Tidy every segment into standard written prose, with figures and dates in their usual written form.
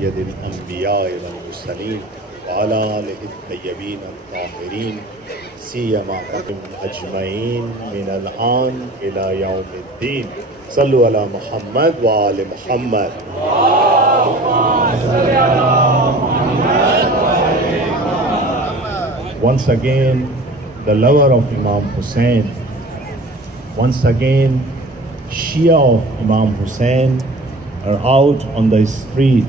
سيد الأنبياء والمرسلين وعلى آله الطيبين الطاهرين سيما بهم أجمعين من الآن إلى يوم الدين صلوا على محمد وآل محمد. Once again, the lover of Imam Hussein, once again, Shia of Imam Hussein are out on the street.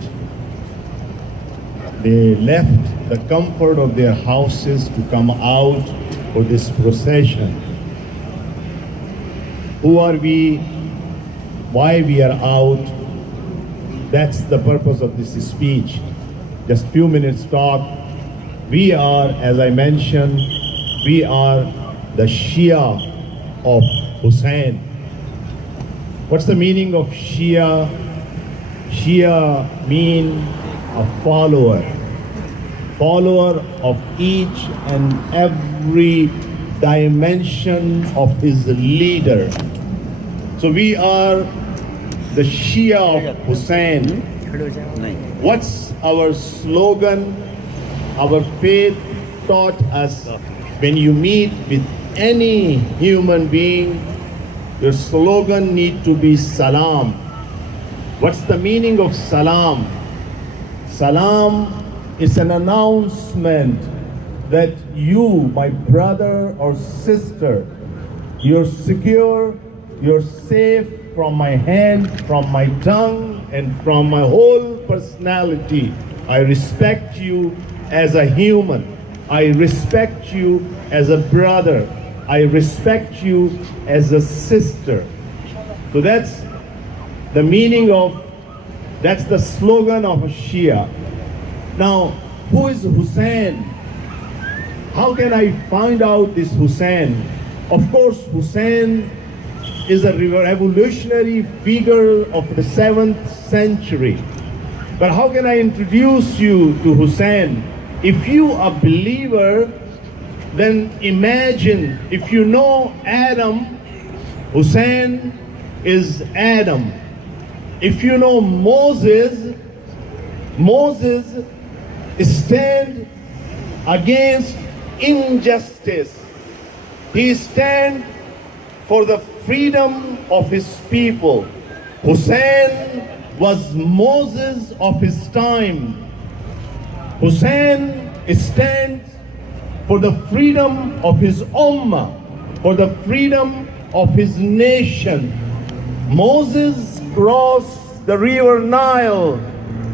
They left the comfort of their houses to come out for this procession. Who are we? Why we are out? That's the purpose of this speech. Just few minutes talk. We are, as I mentioned, we are the Shia of Hussein. What's the meaning of Shia? Shia mean a follower of each and every dimension of his leader. So we are the Shia of Hussein. What's our slogan? Our faith taught us when you meet with any human being, your slogan need to be salam. What's the meaning of salam? Salam is an announcement that you, my brother or sister, you're secure, you're safe from my hand, from my tongue, and from my whole personality. I respect you as a human. I respect you as a brother. I respect you as a sister. So that's the meaning of, that's the slogan of a Shia. Now, who is Hussein? How can I find out this Hussein? Of course, Hussein is a revolutionary figure of the 7th century. But how can I introduce you to Hussein? If you are a believer, then imagine, if you know Adam, Hussein is Adam. If you know Moses, Moses stands against injustice. He stands for the freedom of his people. Hussein was Moses of his time. Hussein stands for the freedom of his ummah, for the freedom of his nation. Moses crossed the river Nile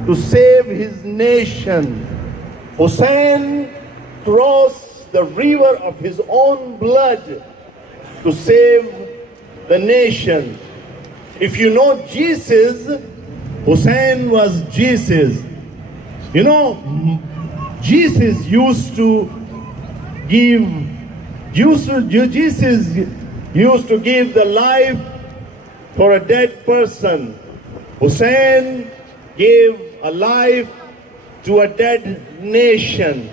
to save his nation. Hussein crossed the river of his own blood to save the nation. If you know Jesus, Hussein was Jesus. You know, Jesus used to give the life for a dead person. Hussein gave a life to a dead nation.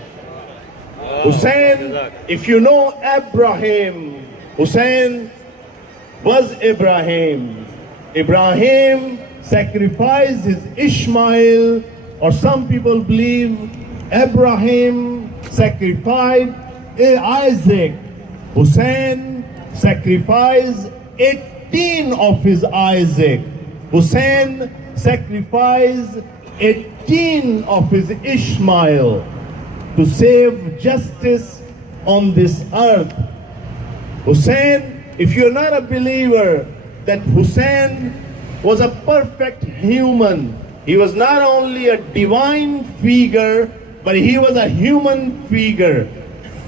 Hussein, if you know Abraham, Hussein was Ibrahim. Ibrahim sacrificed his Ishmael, or some people believe Abraham sacrificed Isaac. Hussein sacrificed 18 of his Isaac. Hussein sacrificed 18 of his Ishmael to save justice on this earth. Hussein, if you're not a believer that Hussein was a perfect human, he was not only a divine figure, but he was a human figure.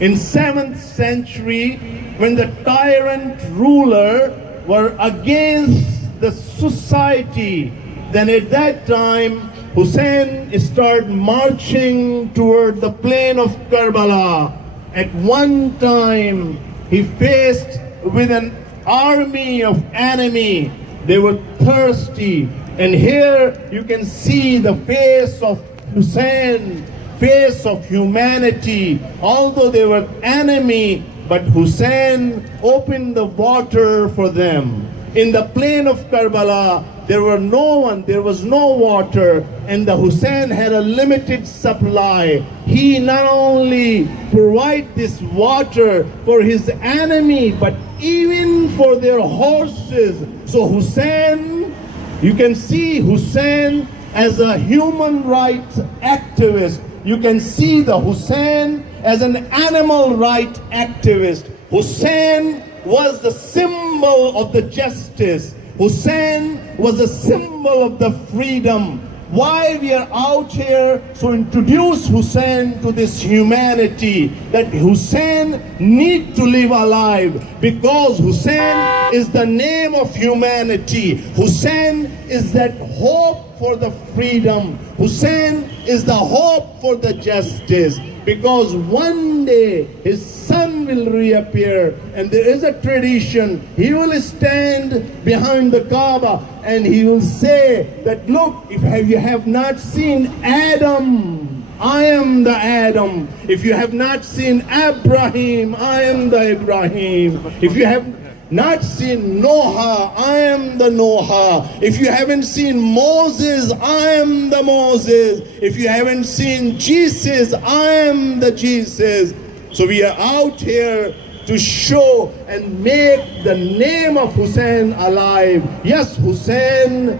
In 7th century, when the tyrant ruler were against the society, then at that time, Hussein started marching toward the plain of Karbala. At one time, he faced with an army of enemy. They were thirsty. And here you can see the face of Hussein, face of humanity. Although they were enemy, but Hussein opened the water for them. In the plain of Karbala, there was no water, and the Hussein had a limited supply. He not only provide this water for his enemy, but even for their horses. So Hussein, you can see Hussein as a human rights activist. You can see the Hussein as an animal rights activist. Hussein was the symbol of the justice. Hussein was a symbol of the freedom. Why we are out here? So introduce Hussein to this humanity, that Hussein need to live alive, because Hussein is the name of humanity. Hussein is that hope for the freedom. Hussein is the hope for the justice, because one day his son will reappear, and there is a tradition. He will stand behind the Kaaba and he will say that, look, if you have not seen Adam, I am the Adam. If you have not seen Abraham, I am the Ibrahim. If you have not seen Noah, I am the Noah. If you haven't seen Moses, I am the Moses. If you haven't seen Jesus, I am the Jesus. So we are out here to show and make the name of Hussein alive. Yes, Hussein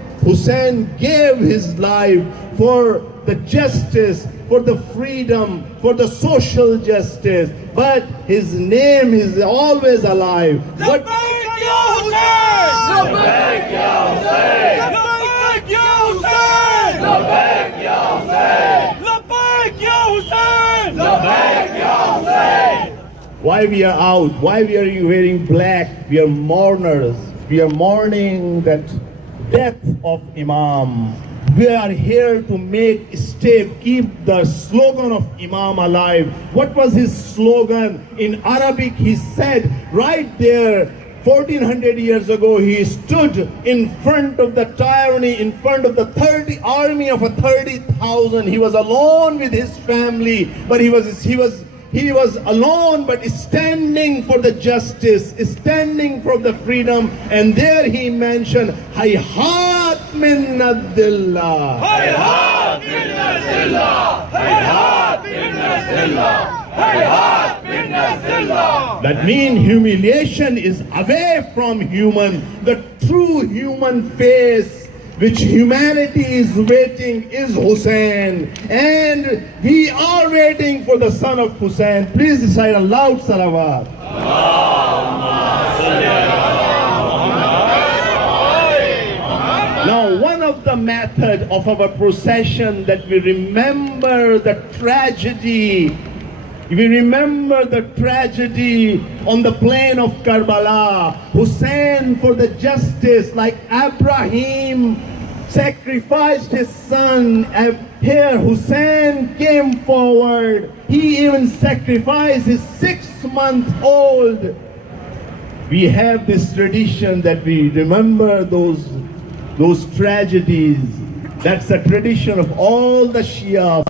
gave his life for the justice, for the freedom, for the social justice, but his name is always alive. What? Labbaik ya Hussein! Labbaik ya Hussein! Labbaik ya Hussein! Labbaik ya Hussein! Labbaik ya Hussein! Labbaik ya Hussein! Why we are out? Why we are wearing black? We are mourners. We are mourning that death of Imam. We are here to keep the slogan of Imam alive. What was his slogan? In Arabic, he said right there, 1400 years ago, he stood in front of the tyranny, in front of the army of 30,000. He was alone with his family, but he was alone, but standing for the justice, standing for the freedom. And there he mentioned, Hayhat min ad-dillah. Hayhat min ad-dillah! Hayhat min ad-dillah! Hayhat min ad-dillah! That means humiliation is away from human. The true human face which humanity is waiting is Hussein. And we are waiting for the son of Hussein. Please recite a loud salawat. Now, one of the method of our procession that we remember the tragedy. We remember the tragedy on the plain of Karbala. Hussein for the justice, like Abraham sacrificed his son. Here Hussein came forward. He even sacrificed his 6-month-old. We have this tradition that we remember those tragedies. That's the tradition of all the Shia.